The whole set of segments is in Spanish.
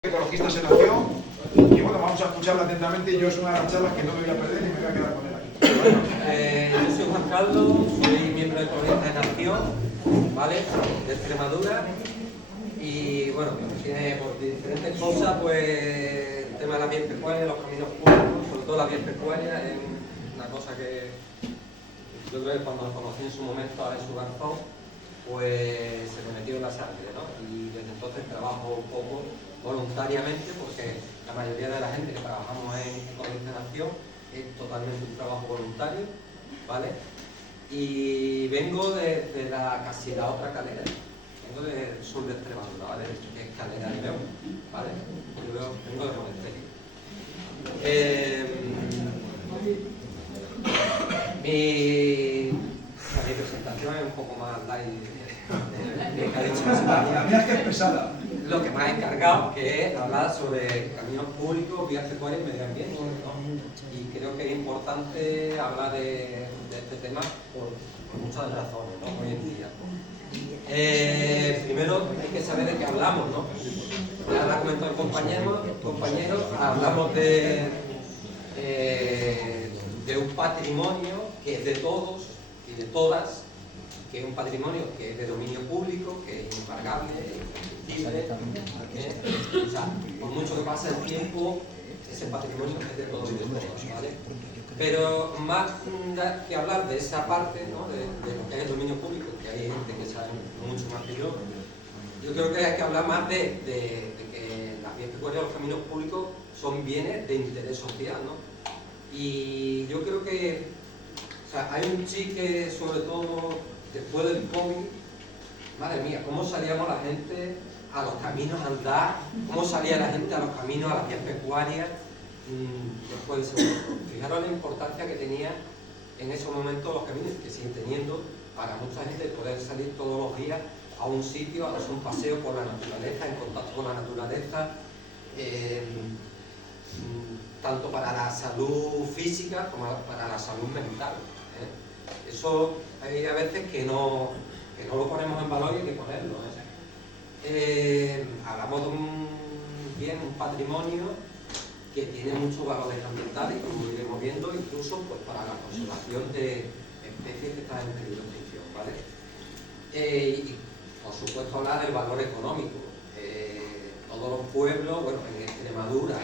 Ecologistas en Acción, y bueno, vamos a escucharla atentamente. Yo es una de las charlas que no me voy a perder y me voy a quedar con él aquí. Yo soy Juan Carlos, soy miembro de Ecologistas en Acción, ¿vale? De Extremadura, y bueno, por diferentes cosas, pues el tema de las vías pecuarias, los caminos públicos, sobre todo las vías pecuarias, es una cosa que yo creo que cuando lo conocí en su momento a Jesús Garzón, pues se me metió en la sangre, ¿no? Y desde entonces trabajo un poco voluntariamente, porque la mayoría de la gente que trabajamos en Ecologistas en Acción es totalmente un trabajo voluntario, ¿vale? Y vengo de casi la otra calera, vengo del sur de Extremadura, ¿vale? Que es Calera de León, ¿vale? Yo vengo de Monasterio. Mi presentación es un poco más light que ha dicho La mía es que es pesada. lo que me ha encargado, que es hablar sobre caminos públicos, vías pecuarias y medio ambiente, ¿no? Y creo que es importante hablar de este tema por muchas razones, ¿no? Hoy en día. Primero hay que saber de qué hablamos, ¿no? Ya lo ha comentado el compañero, hablamos de un patrimonio que es de todos y de todas, que es un patrimonio que es de dominio público, que es impargable, indefectible, o sea, por mucho que pase el tiempo, ese patrimonio es de todos y de todos, ¿vale? Pero más que hablar de esa parte, ¿no? de lo que es el dominio público, que hay gente que sabe mucho más que yo creo que hay que hablar más de que las vías pecuarias, los caminos públicos son bienes de interés social, ¿no? Y yo creo que, o sea, hay un chique, sobre todo después del COVID, madre mía, cómo salíamos la gente a los caminos a andar, cómo salía la gente a los caminos, a las vías pecuarias, después del segundo. Fijaros la importancia que tenía en esos momentos los caminos, que siguen teniendo para mucha gente poder salir todos los días a un sitio, a hacer un paseo por la naturaleza, en contacto con la naturaleza, tanto para la salud física como para la salud mental. Eso hay a veces que no lo ponemos en valor y hay que ponerlo. Hablamos de un bien, un patrimonio que tiene muchos valores ambientales, como iremos viendo, incluso pues, para la conservación de especies que están en peligro de extinción, ¿vale? Y por supuesto hablar del valor económico. Todos los pueblos, bueno, en Extremadura,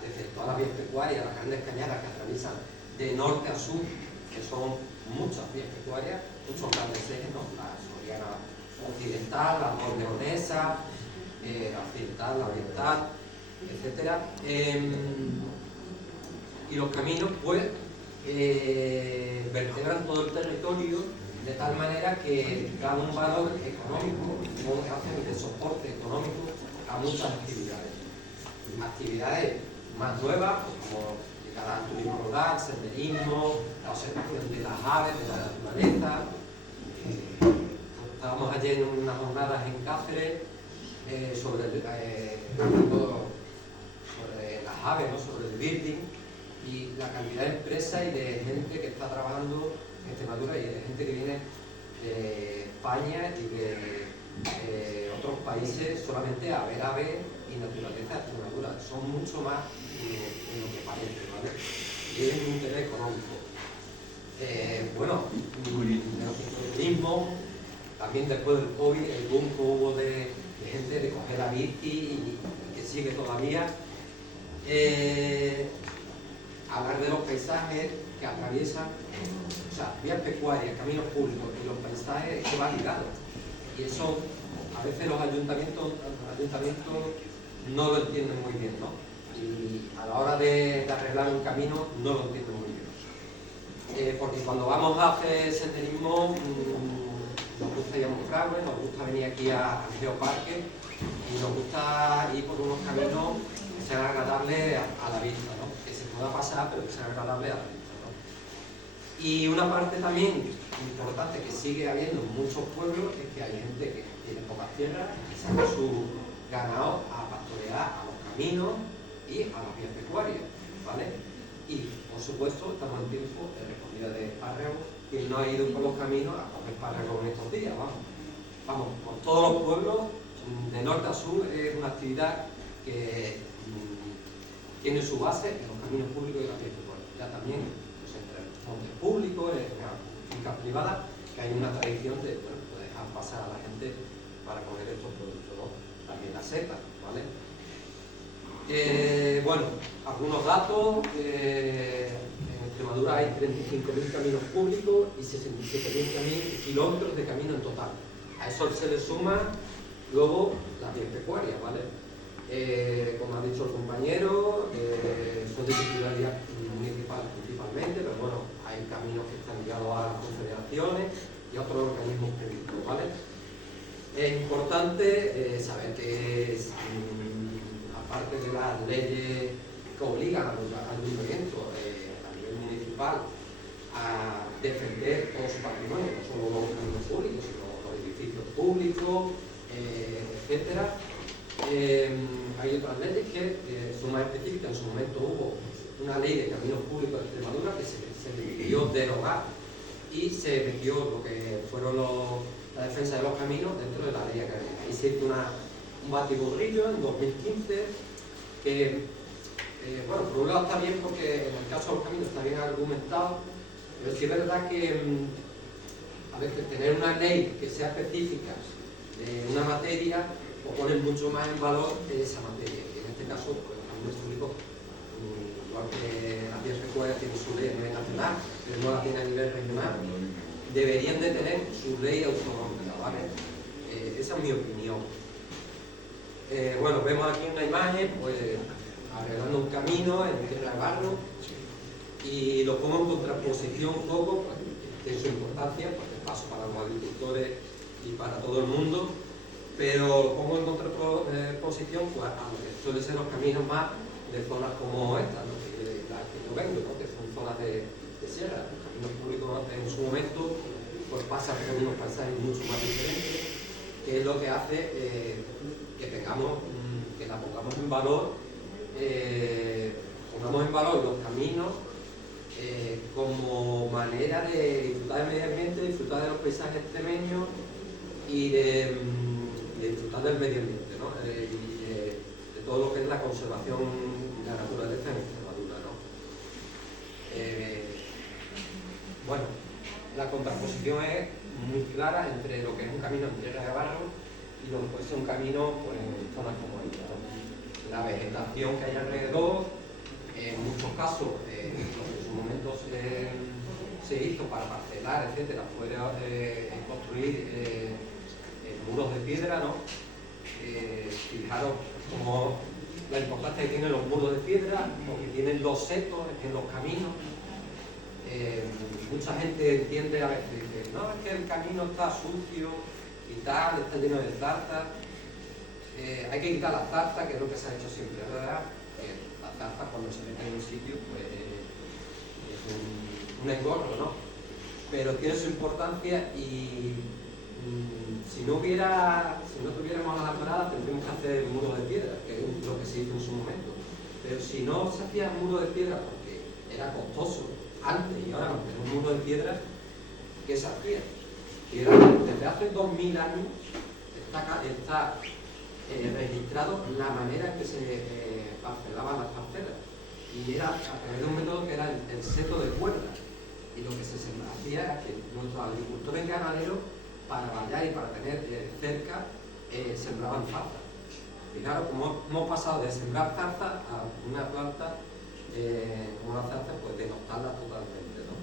desde todas las vías pecuarias, las grandes cañadas que atraviesan de norte a sur, que son muchas vías pecuarias, muchos grandes ejes, ¿no? La soriana occidental, la bordeonesa, la occidental, la oriental, etcétera. Y los caminos, pues, vertebran todo el territorio de tal manera que dan un valor económico, hacen de soporte económico a muchas actividades. Actividades más nuevas, como el turismo rural, senderismo, la observación de las aves, de la naturaleza. Estábamos ayer en unas jornadas en Cáceres sobre las aves, ¿no? Sobre el birding, y la cantidad de empresas y de gente que está trabajando en Extremadura y de gente que viene de España y de otros países solamente a ver aves y naturaleza de Extremadura. Son mucho más de lo que parece, ¿vale? Y es un interés económico. Bueno, el turismo, también después del COVID, el boom que hubo de gente de coger la bici y que sigue todavía. Hablar de los paisajes que atraviesan, o sea, vías pecuarias, caminos públicos y los paisajes que van ligados. Y eso a veces los ayuntamientos no lo entienden muy bien, ¿no? Y a la hora de arreglar un camino no lo entienden muy bien. Porque cuando vamos a hacer senderismo nos gusta ir a Monfragüe, nos gusta venir aquí al Geoparque y nos gusta ir por unos caminos que sean agradables a la vista, ¿no? Que se pueda pasar pero que sean agradables a la vista, ¿no? Y una parte también importante que sigue habiendo en muchos pueblos es que hay gente que tiene pocas tierras y saca su ganado a pastorear a los caminos y a las vías pecuarias, ¿vale? Y por supuesto estamos en tiempo de recogida de espárragos. Quien no ha ido por los caminos a comer espárragos en estos días, vamos, por todos los pueblos, de norte a sur, es una actividad que tiene su base en los caminos públicos y la vía pecuaria. Ya también pues, entre montes públicos, fincas privadas, que hay una tradición de, bueno, de dejar pasar a la gente para comer estos productos, ¿no? También la seta, ¿vale? Bueno, algunos datos. En Extremadura hay 35.000 caminos públicos y 67.000 kilómetros de camino en total. A eso se le suma luego las vías pecuarias, ¿vale? Como ha dicho el compañero, son de titularidad municipal principalmente, pero bueno, hay caminos que están ligados a las confederaciones y a otros organismos públicos, ¿vale? Es importante saber que aparte de las leyes que obligan al ayuntamiento a nivel municipal a defender todo su patrimonio, no solo los caminos públicos, sino los edificios públicos, etcétera. Hay otras leyes que son más específicas. En su momento hubo una ley de caminos públicos de Extremadura que se decidió derogar y se metió lo que fueron la defensa de los caminos dentro de la ley académica. Ahí se hizo un batiburrillo en 2015 que, bueno, por un lado está bien porque en el caso de los caminos está bien argumentado, pero sí es verdad que a veces tener una ley que sea específica de una materia o poner mucho más en valor esa materia. Y en este caso, pues, los caminos públicos, igual que las vías pecuarias tienen su ley a nivel nacional, pero no la tienen a nivel regional, deberían de tener su ley autonómica, ¿vale? Esa es mi opinión. Bueno, vemos aquí una imagen, pues, arreglando un camino en tierra de barro, y lo pongo en contraposición un poco, pues, de su importancia, porque es paso para los agricultores y para todo el mundo, pero lo pongo en contraposición pues, a lo que suelen ser los caminos más de zonas como esta, ¿no? Las que yo vengo, ¿no? Que son zonas de sierra. Los caminos públicos en su momento pues, pasan por unos paisajes mucho más diferentes, que es lo que hace que tengamos, que la pongamos en valor, los caminos como manera de disfrutar del medio ambiente, disfrutar de los paisajes extremeños y de disfrutar del medio ambiente, ¿no? Y de todo lo que es la conservación de la naturaleza en Extremadura, ¿no? Bueno, la contraposición es muy clara entre lo que es un camino en tierra de barro y lo que puede ser un camino pues, en zonas como esta, ¿no? La vegetación que hay alrededor, en muchos casos, lo que en su momento se hizo para parcelar, etcétera, fue construir muros de piedra, ¿no? Fijaros como la importancia que tienen los muros de piedra, porque tienen los setos en los caminos. Mucha gente entiende a veces, dice, no, es que el camino está sucio y tal, está lleno de zarzas. Hay que quitar la zarza, que es lo que se ha hecho siempre, ¿verdad? La zarza cuando se mete en un sitio, pues es un engorro, ¿no? Pero tiene su importancia y si no tuviéramos la naturaleza tendríamos que hacer muros de piedra, que es lo que se hizo en su momento. Pero si no se hacía muro de piedra porque era costoso antes y ahora no tenemos muro de piedra, ¿qué se hacía? Desde hace 2000 años está registrado la manera en que se parcelaban las parcelas, y era a través de un método que era el seto de cuerda, y lo que se hacía era que nuestros agricultores ganaderos, para vallar y para tener cerca, sembraban zarza. Fijaros cómo hemos pasado de sembrar zarza a una planta como la zarza, pues denostarla totalmente, ¿no?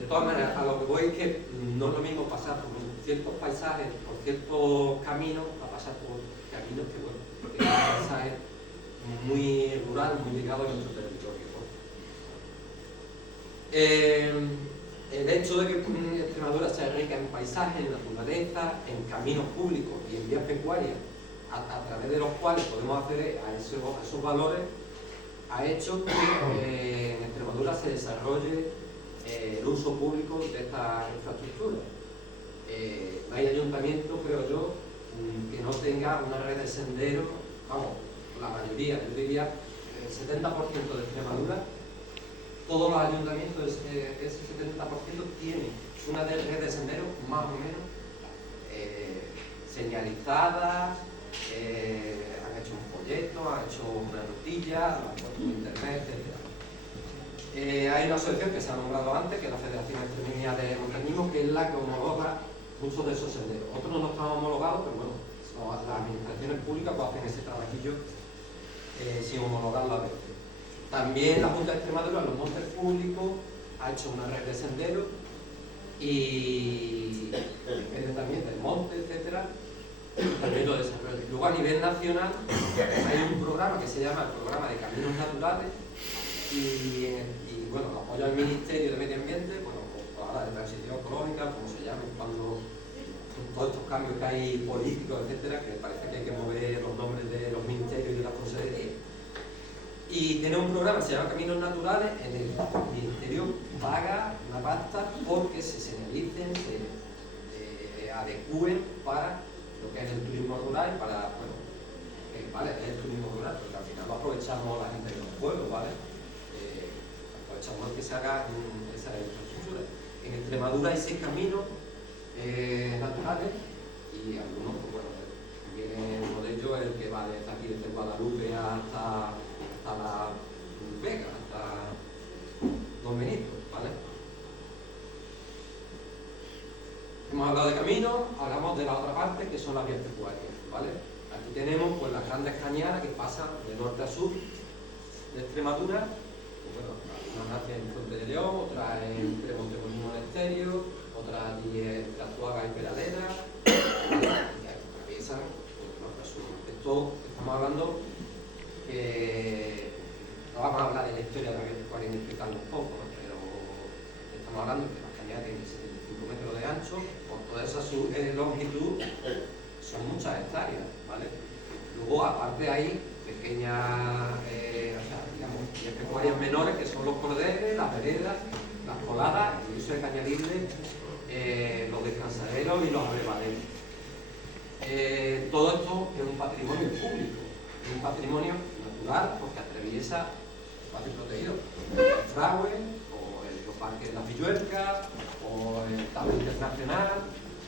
De todas maneras, a lo que voy es que no es lo mismo pasar por ciertos paisajes, por ciertos caminos, a pasar por caminos que, bueno, tienen un paisaje muy rural, muy ligado a nuestro territorio, ¿no? El hecho de que Extremadura sea rica en paisajes, en naturaleza, en caminos públicos y en vías pecuarias, a través de los cuales podemos acceder a esos valores, ha hecho que en Extremadura se desarrolle el uso público de esta infraestructura. No hay ayuntamiento, creo yo, que no tenga una red de senderos, vamos, la mayoría, yo diría el 70% de Extremadura. Todos los ayuntamientos, ese 70% tienen una red de senderos más o menos señalizadas, han hecho un folletos, han hecho una notilla, lo han puesto en internet, etc. Hay una asociación que se ha nombrado antes, que es la Federación Extremeña de Montañismo, que es la que homologa muchos de esos senderos. Otros no están homologados, pero bueno, las administraciones públicas pues, hacen ese trabajillo sin homologarlo a veces. También la Junta de Extremadura, en los montes públicos, ha hecho una red de senderos y depende también del monte, etcétera, también lo desarrolla. Luego a nivel nacional hay un programa que se llama el Programa de Caminos Naturales y bueno, lo apoya el Ministerio de Medio Ambiente, bueno, ahora de transición ecológica, como se llame, cuando todos estos cambios que hay políticos, etcétera, que parece que hay que mover los nombres de los ministerios y de las consejerías. Y tiene un programa que se llama Caminos Naturales, en el que el Ministerio paga una pasta porque se señalicen, se adecúen para lo que es el turismo rural y para, bueno, vale, es el turismo rural, porque al final lo aprovechamos la gente de los pueblos, ¿vale? Aprovechamos que se haga esa infraestructura. En Extremadura hay 6 caminos naturales y algunos, pues bueno, viene uno de ellos, el que va desde aquí, desde Guadalupe hasta la Vega, hasta Don Benito, ¿vale? Hemos hablado de caminos, hablamos de la otra parte, que son las vías pecuarias, ¿vale? Aquí tenemos pues las grandes cañadas que pasan de norte a sur de Extremadura, pues, bueno, una nace en Fuente de León, otra entre Montemolino Monasterio, otra allí entre Azuaga y Peraleda, y atraviesan pues, de norte a sur. Esto estamos hablando que no vamos a hablar de la historia de la vía pecuaria ni explicarlo un poco, ¿no? Pero estamos hablando de que las cañadas tienen 75 metros de ancho, por toda esa longitud son muchas hectáreas, ¿vale? Luego, aparte hay pequeñas, digamos, vías pecuarias menores que son los cordeles, las veredas, las coladas, y eso hay que añadirle los descansaderos y los abrevaderos. Todo esto es un patrimonio público, es un patrimonio natural porque atraviesa espacios protegidos, el Fragüe, o el Parque de la Villuerca, o el Tabla Internacional,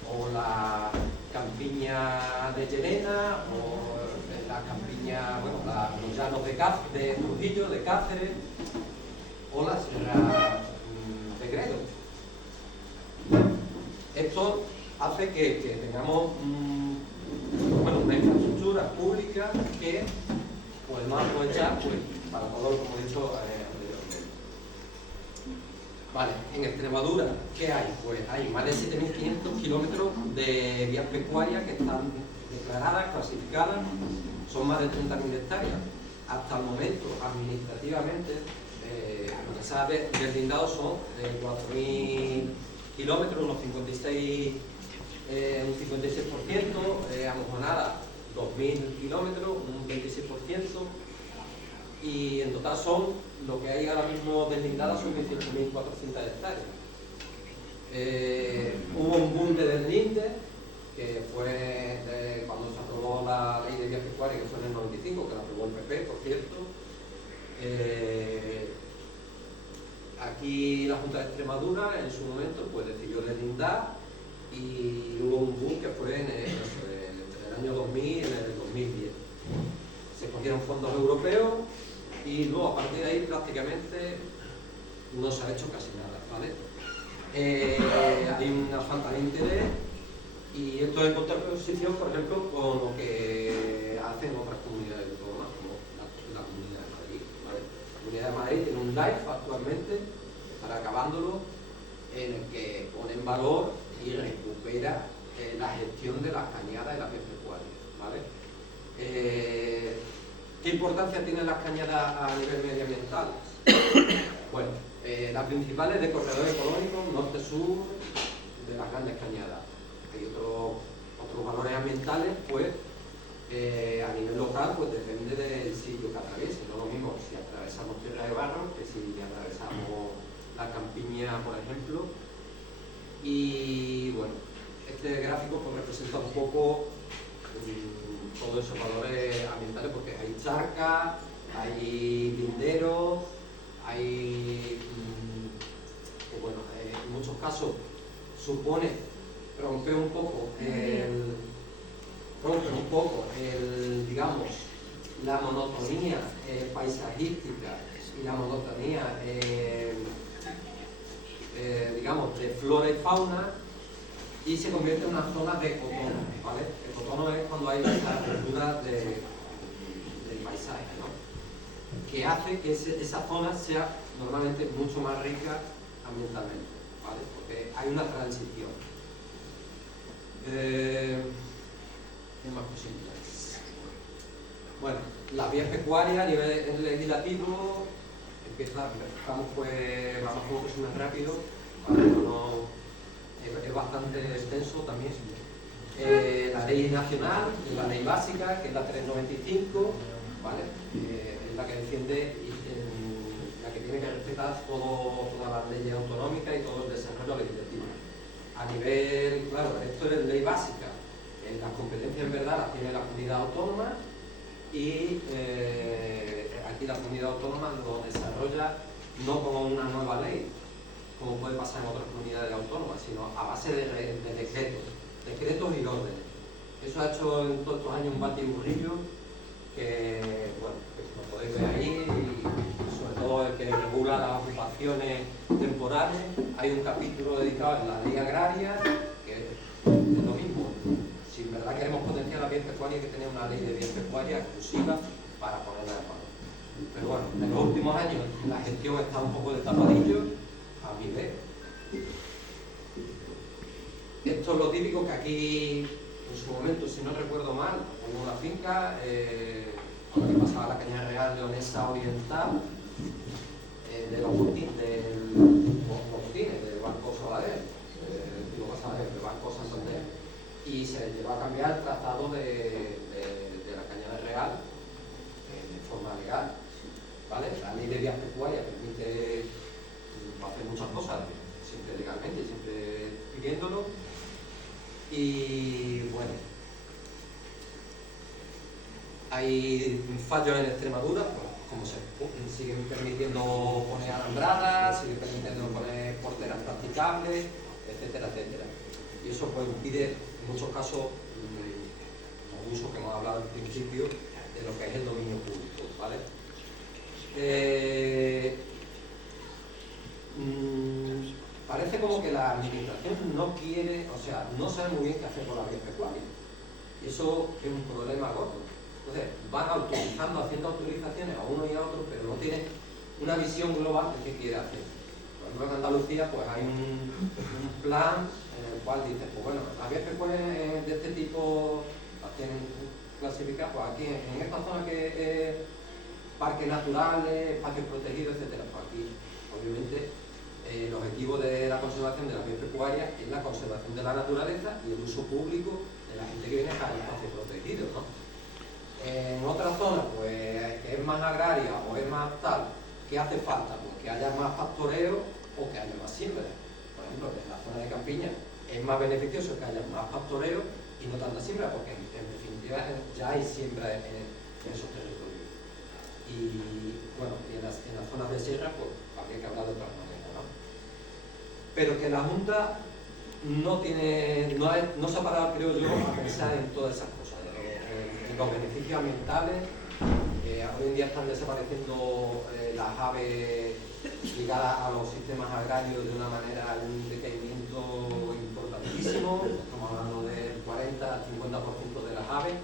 o la Campiña de Llerena, o la Campiña, bueno, los llanos de Trujillo, de Cáceres, o la Sierra de Gredo. Esto hace que tengamos bueno, una infraestructura pública que podemos aprovechar pues, para todo, como he dicho anteriormente. Vale, en Extremadura, ¿qué hay? Pues hay más de 7.500 kilómetros de vías pecuarias que están declaradas, clasificadas, son más de 30.000 hectáreas. Hasta el momento, administrativamente, lo que se ha deslindado son 4.000 kilómetros, unos 56, un 56%, a Mojonada 2.000 kilómetros, un 26%, y en total son, lo que hay ahora mismo deslindadas son 18.400 hectáreas. Hubo un boom de deslinde, que fue cuando se aprobó la ley de vías pecuarias, que fue en el 95, que la aprobó el PP, por cierto. Aquí la Junta de Extremadura en su momento pues decidió deslindar y hubo un boom que fue entre el año 2000 y el 2010. Se cogieron fondos europeos y luego a partir de ahí prácticamente no se ha hecho casi nada, ¿vale? Hay una falta de interés y esto es en contraposición, por ejemplo, con lo que hacen otras comunidades autónomas, como la Comunidad de Madrid, ¿vale? La Comunidad de Madrid tiene un live actualmente, estará acabándolo, en el que pone en valor y recupera la gestión de las cañadas y las vías pecuarias, ¿vale? ¿Qué importancia tienen las cañadas a nivel medioambiental? Bueno, las principales de corredores ecológicos, norte-sur, de las grandes cañadas. Hay otros valores ambientales, pues, a nivel local, pues depende del sitio que atraviese. No es lo mismo si atravesamos Tierra de Barro que si atravesamos la Campiña, por ejemplo. Y bueno, este gráfico pues, representa un poco todos esos valores ambientales, porque hay charcas, hay linderos, hay que bueno, en muchos casos supone romper un poco el digamos la monotonía paisajística y la monotonía, digamos, de flora y fauna, y se convierte en una zona de ecotono, ¿vale? Ecotono es cuando hay la ruptura del paisaje, ¿no? Que hace que esa zona sea normalmente mucho más rica ambientalmente, ¿vale? Porque hay una transición. ¿Qué más cositas? Bueno, las vías pecuarias a nivel legislativo empezamos pues, vamos a un resumen rápido, para que es bastante extenso también. La ley nacional, la ley básica, que es la 395, ¿vale? Es la que defiende la que tiene que respetar todas las leyes autonómicas y todo el desarrollo legislativo. A nivel, claro, esto es ley básica. Las competencias en verdad las tiene la comunidad autónoma y aquí la comunidad autónoma lo desarrolla no como una nueva ley, como puede pasar en otras comunidades autónomas, sino a base de decretos y órdenes. Eso ha hecho en todos estos años un batiburrillo que, bueno, pues lo podéis ver ahí, y sobre todo el que regula las ocupaciones temporales. Hay un capítulo dedicado a la ley agraria, que es lo mismo. Si en verdad queremos potenciar la vías pecuarias, hay que tener una ley de vías pecuarias exclusiva para ponerla en valor. Pero bueno, en los últimos años la gestión está un poco de tapadillo, a mi ver. Esto es lo típico que aquí, en su momento, si no recuerdo mal, hubo una finca con la que pasaba la caña real leonesa oriental de los botines del Banco Sabadell, del Banco Santander, y se llevó a cambiar el trazado de la cañada real de forma legal, ¿vale? La ley de vías pecuarias permite hacer muchas cosas, siempre legalmente, siempre pidiéndolo. Y bueno, hay fallos en Extremadura, pues, como siguen permitiendo poner alambradas, siguen permitiendo poner porteras practicables, etcétera, etcétera. Y eso pues impide en muchos casos los usos que hemos hablado al principio de lo que es el dominio público, ¿vale? Parece como que la administración no quiere, o sea, no sabe muy bien qué hacer con la vías pecuarias. Y eso es un problema gordo. Entonces, van autorizando, haciendo autorizaciones a uno y a otro, pero no tienen una visión global de qué quiere hacer. Por ejemplo, en Andalucía pues hay un plan en el cual dice, pues bueno, las vías pecuarias de este tipo las tienen clasificadas, pues aquí en esta zona que es parques naturales, espacios protegidos, etcétera. Pues aquí, obviamente, el objetivo de la conservación de las vías pecuarias es la conservación de la naturaleza y el uso público de la gente que viene a espacios protegidos, ¿no? En otras zonas, pues, que es más agraria o es más tal, ¿qué hace falta? Pues que haya más pastoreo o que haya más siembra. Por ejemplo, en la zona de campiña es más beneficioso que haya más pastoreo y no tanta siembra, porque en definitiva ya hay siembra en esos territorios. Y bueno, y en las zonas de sierra, pues habría que hablar de otras maneras, ¿no? Pero que la Junta no se ha parado, creo yo, a pensar en todas esas cosas, en los beneficios ambientales. Hoy en día están desapareciendo las aves ligadas a los sistemas agrarios de una manera, un decaimiento importantísimo. Estamos hablando del 40 al 50% de las aves,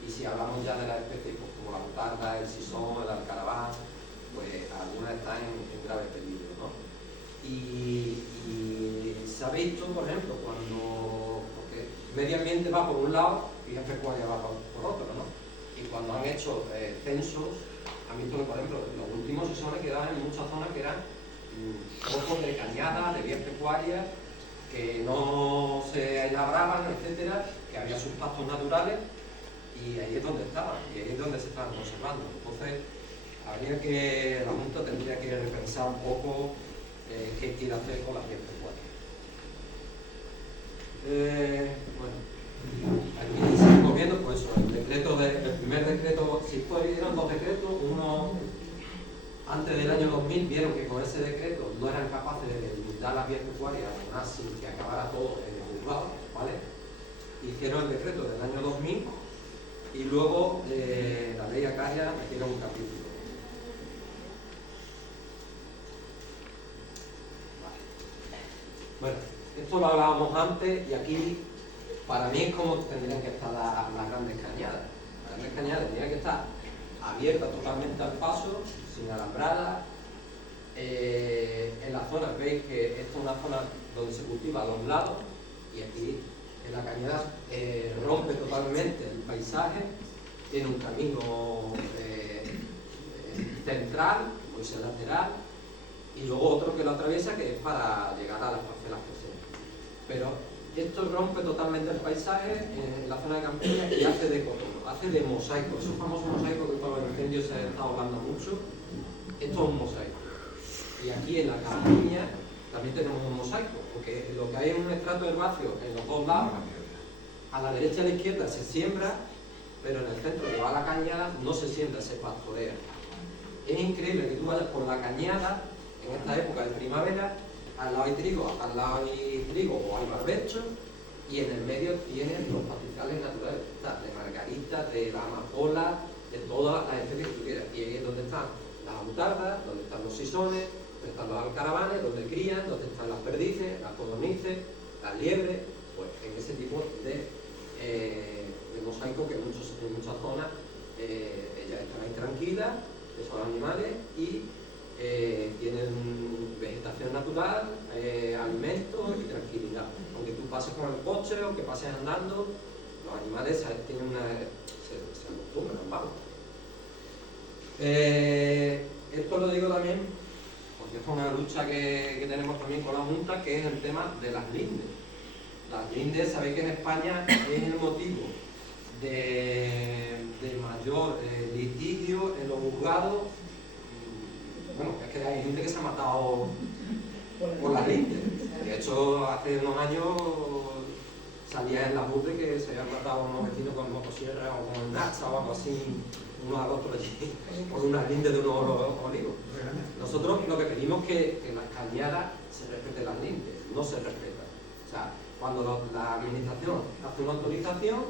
y si hablamos ya de las especies pues, como la butarda, el sisón, el alcaraván, pues algunas están en grave peligro, ¿no? Y se ha visto, por ejemplo, porque medio ambiente va por un lado y la pecuaria va por otro, ¿no? Y cuando han hecho censos, han visto que, por ejemplo, los últimos sesiones quedaban en muchas zonas que eran ojos de cañada, de vías pecuarias, que no se labraban, etcétera, que había sus pastos naturales, y ahí es donde estaban, y ahí es donde se estaban conservando. Entonces, la Junta tendría que repensar un poco qué quiere hacer con las vías pecuarias. Bueno, aquí seguimos viendo, pues eso, el primer decreto, si eran dos decretos, uno antes del año 2000 vieron que con ese decreto no eran capaces de limitar las vías pecuarias aún sin que acabara todo en el juzgado, ¿vale? Hicieron el decreto del año 2000 y luego la ley acaria tiene un capítulo. Bueno, esto lo hablábamos antes y aquí para mí es como tendrían que estar las grandes cañadas. Las grandes cañadas tendrían que estar abiertas totalmente al paso, sin alambradas. En la zona, veis que esta es una zona donde se cultiva a los lados y aquí en la cañada rompe totalmente el paisaje, tiene un camino central, pues el lateral, y luego otro que lo atraviesa que es para llegar a las parcelas que sea. Pero esto rompe totalmente el paisaje en la zona de campiña y hace de cotono, hace de mosaico, esos famosos mosaicos que con los incendios se ha estado hablando mucho. Esto es un mosaico. Y aquí en la campiña también tenemos un mosaico, porque lo que hay es un estrato herbáceo en los dos lados, a la derecha y a la izquierda se siembra, pero en el centro que va a la cañada no se siembra, se pastorea. Es increíble que tú vayas por la cañada en esta época de primavera, al lado hay trigo o hay barbecho, y en el medio tienes los pastizales naturales, de margarita, de la amapola, de todas las especies que tú quieras. Y ahí es donde están las abutardas, donde están los sisones, donde están los alcaravanes, donde crían, donde están las perdices, las codornices, las liebres, pues en ese tipo de mosaico que en muchas zonas ellas están ahí tranquilas, esos animales, y tienen vegetación natural, alimentos y tranquilidad. Aunque tú pases con el coche o que pases andando, los animales tienen se acostumbran, vamos. Esto lo digo también porque es una lucha que tenemos también con la Junta, que es el tema de las lindes. Las lindes, sabéis que en España es el motivo de mayor litigio en los juzgados. Bueno, es que hay gente que se ha matado por las lindes. De hecho, hace unos años salía en la urbe que se habían matado unos vecinos con motosierra o con hacha o algo así, unos al otro allí, por unas lindes de unos olivos. Nosotros lo que pedimos es que en las cañadas se respeten las lindes, no se respetan. O sea, cuando la administración hace una autorización,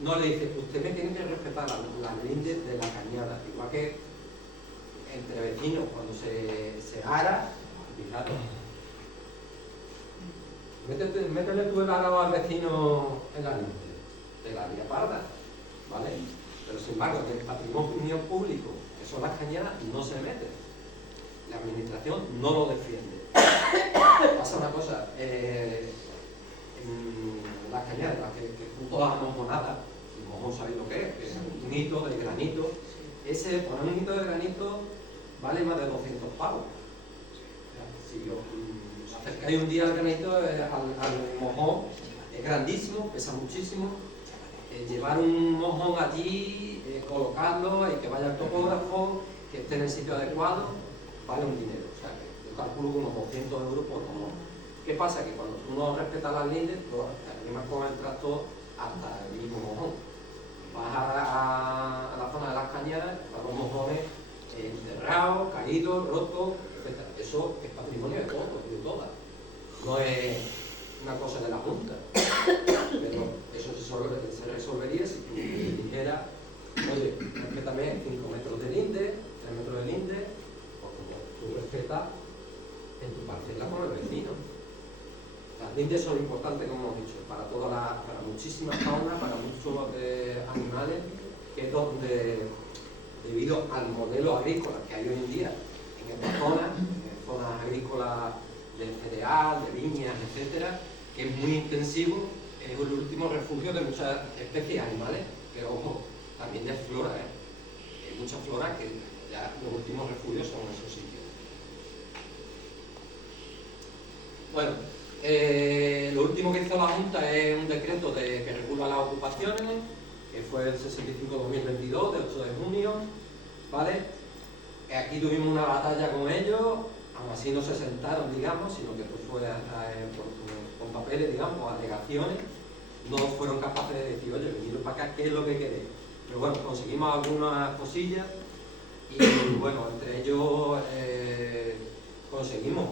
no le dice, usted me tiene que respetar las lindes de la cañada, igual que entre vecinos cuando se ara, fijaros. Métele tú el arado al vecino en la linde, de la vía parda, ¿vale? Pero sin embargo, del patrimonio público, que son las cañadas, no se mete. La administración no lo defiende. Pasa una cosa, en las cañadas, las que todas mojonadas, el mojón sabéis lo que es un hito de granito. Poner un hito de granito vale más de 200 pavos. Si os acercáis un día al granito, al mojón, es grandísimo, pesa muchísimo. Llevar un mojón allí, colocarlo y que vaya el topógrafo, que esté en el sitio adecuado, vale un dinero. O sea, que yo calculo unos 200 euros por mojón. ¿Qué pasa? Que cuando tú no respetas las lindes, pues arrimas con el tractor hasta el mismo mojón. Vas a la zona de las cañadas, a los mojones enterrados, caídos, rotos, etc. Eso es patrimonio de todos y de todas. No es una cosa de la Junta. Pero eso se resolvería si tú dijeras, oye, respétame 5 metros de linde, 3 metros de linde, o como tú respetas en tu parcela con el vecino. Las lindes son importantes, como hemos dicho, para muchísimas faunas, para muchos animales, que es donde, debido al modelo agrícola que hay hoy en día en estas zonas, en zonas agrícolas de cereal, de viñas, etcétera, que es muy intensivo, es el último refugio de muchas especies animales, pero ojo, también de flora, hay muchas floras que ya los últimos refugios son esos sitios. Bueno, lo último que hizo la Junta es un decreto que regula las ocupaciones, que fue el 65-2022, de 8 de junio, ¿vale? Aquí tuvimos una batalla con ellos, aún así no se sentaron, digamos, sino que esto fue con papeles, digamos, alegaciones. No fueron capaces de decir, oye, veniros para acá, ¿qué es lo que queréis? Pero bueno, conseguimos algunas cosillas y bueno, entre ellos conseguimos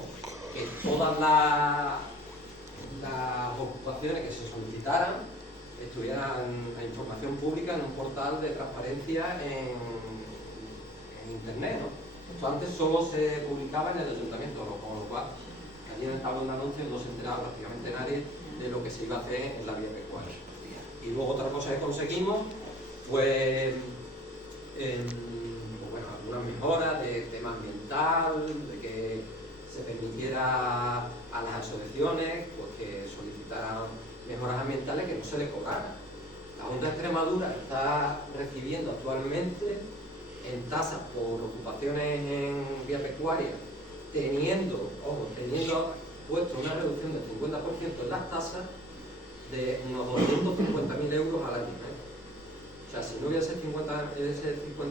que todas las ocupaciones que se solicitaran estuvieran a información pública en un portal de transparencia en internet, ¿no? Esto antes solo se publicaba en el ayuntamiento, con lo cual allí en el tablón de anuncios no se enteraba prácticamente nadie de lo que se iba a hacer en la vía pecuaria. Y luego otra cosa que conseguimos fue bueno, algunas mejoras de tema ambiental, de que se permitiera a las asociaciones pues, que solicitaran mejoras ambientales que no se les cobraran. La Junta de Extremadura está recibiendo actualmente en tasas por ocupaciones en vía pecuaria, teniendo puesto una reducción del 50% en las tasas de unos 250.000 euros al año. O sea, si no hubiese ese 50%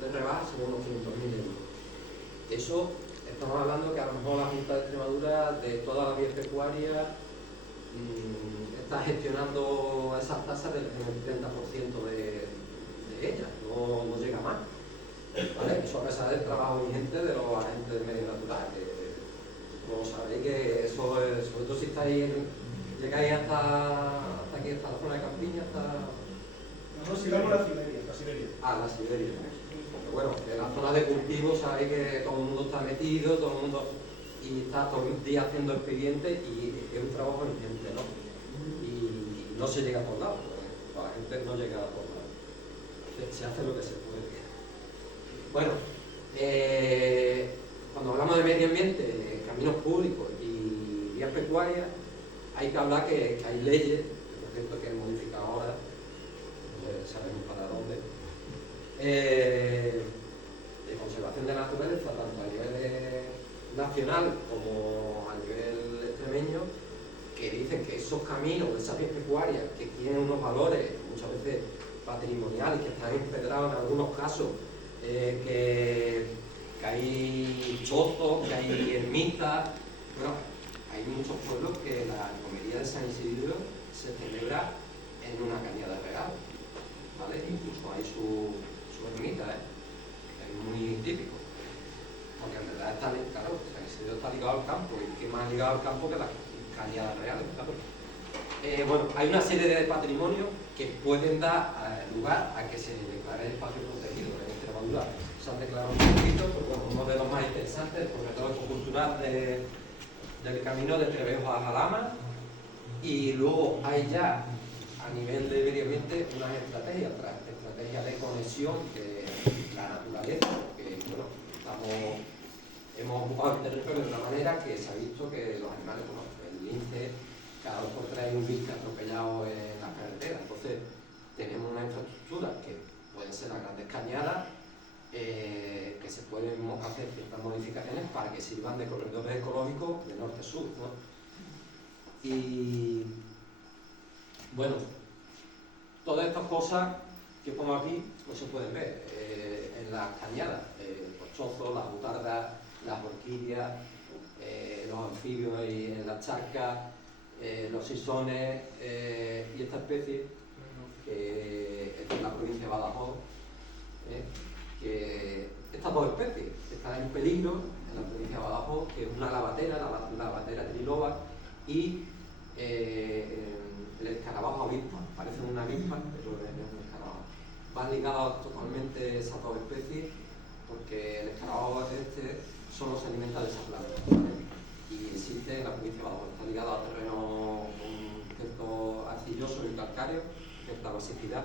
de rebaja, serían unos 500.000 euros. Eso, estamos hablando que a lo mejor la Junta de Extremadura, de todas las vías pecuarias, está gestionando esas tasas en el 30% de ellas, no llega más. ¿Vale? Eso a pesar del trabajo vigente de los agentes del medio natural, que como sabéis que eso es, sobre todo si llegáis hasta aquí, hasta la zona de Campiña, Nosotros llegamos a la Siberia. La Siberia. Pero bueno, en la zona de cultivo sabéis que todo el mundo está metido, todo el mundo y está todo el día haciendo expedientes y es un trabajo ingente, ¿no? Y no se llega a todos lados, la gente no llega a todos lados. Se hace lo que se puede. Bueno, cuando hablamos de medio ambiente, caminos públicos y vías pecuarias, hay que hablar que hay leyes, por cierto que han modificado ahora, sabemos para dónde, de conservación de la naturaleza, tanto a nivel nacional como a nivel extremeño, que dicen que esos caminos, esas vías pecuarias, que tienen unos valores muchas veces patrimoniales, que están empedrados en algunos casos, que hay chozos, que hay ermitas. Bueno, hay muchos pueblos que la romería de San Isidro se celebra en una cañada de regalo, ¿vale? Incluso hay su ermita, es muy típico, porque en verdad está, claro, San Isidro está ligado al campo, y qué más ligado al campo que las cañadas reales, claro. Bueno, hay una serie de patrimonios que pueden dar lugar a que se declare el espacio protegido. En Extremadura se han declarado un poquito, pero bueno, uno de los más interesantes, porque todo es cultural del camino de Trebejos a Jalama, y luego hay ya a nivel de medio ambiente unas estrategias de conexión de la naturaleza, porque bueno, hemos ocupado el territorio de una manera que se ha visto que los animales, bueno, el lince, cada 2 por 3 hay un bicho atropellado en las carreteras. Entonces tenemos una infraestructura que pueden ser las grandes cañadas, que se pueden hacer ciertas modificaciones para que sirvan de corredores ecológicos de norte a sur, ¿no? Y bueno, todas estas cosas que pongo aquí pues se pueden ver en las cañadas, los chozos, las butardas, las orquídeas, los anfibios en las charcas, los sisones y esta especie que es de la provincia de Badajoz, que estas 2 especies están en peligro en la provincia de Badajoz, que es una lavatera, la lavatera triloba, y el escarabajo avispa, parecen una avispa, pero es un escarabajo. Van ligadas totalmente esas 2 especies, porque el escarabajo solo se alimenta de esa planta, ¿vale? Y existe en la provincia de Badajoz, está ligado a terrenos con cierto arcilloso y calcáreo, cierta basicidad,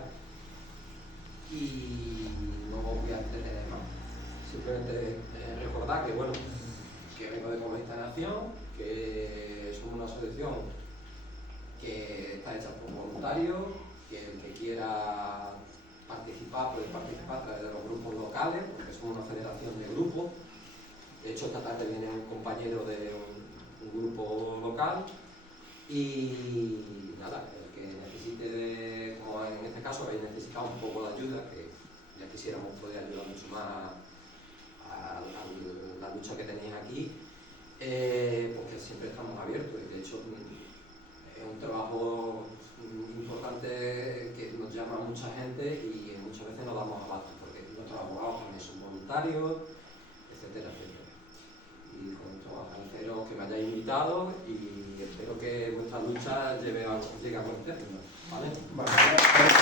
y no voy a entender más. Simplemente recordar que, bueno, que vengo de Cometa Nación, que somos una asociación que está hecha por voluntarios, que el que quiera participar puede participar a través de los grupos locales, porque somos una federación de grupos. De hecho, esta tarde viene un compañero de un grupo local y nada, el que necesite, como en este caso habéis necesitado un poco de ayuda, que ya quisiéramos poder ayudar mucho más a la lucha que tenéis aquí, porque siempre estamos abiertos y de hecho es un trabajo importante que nos llama a mucha gente y muchas veces no damos abasto, porque nuestros abogados también son voluntarios, etcétera, etcétera. Y con esto agradeceros que me hayáis invitado y espero que que vuestra lucha llegue a buen término, ¿vale? Vale.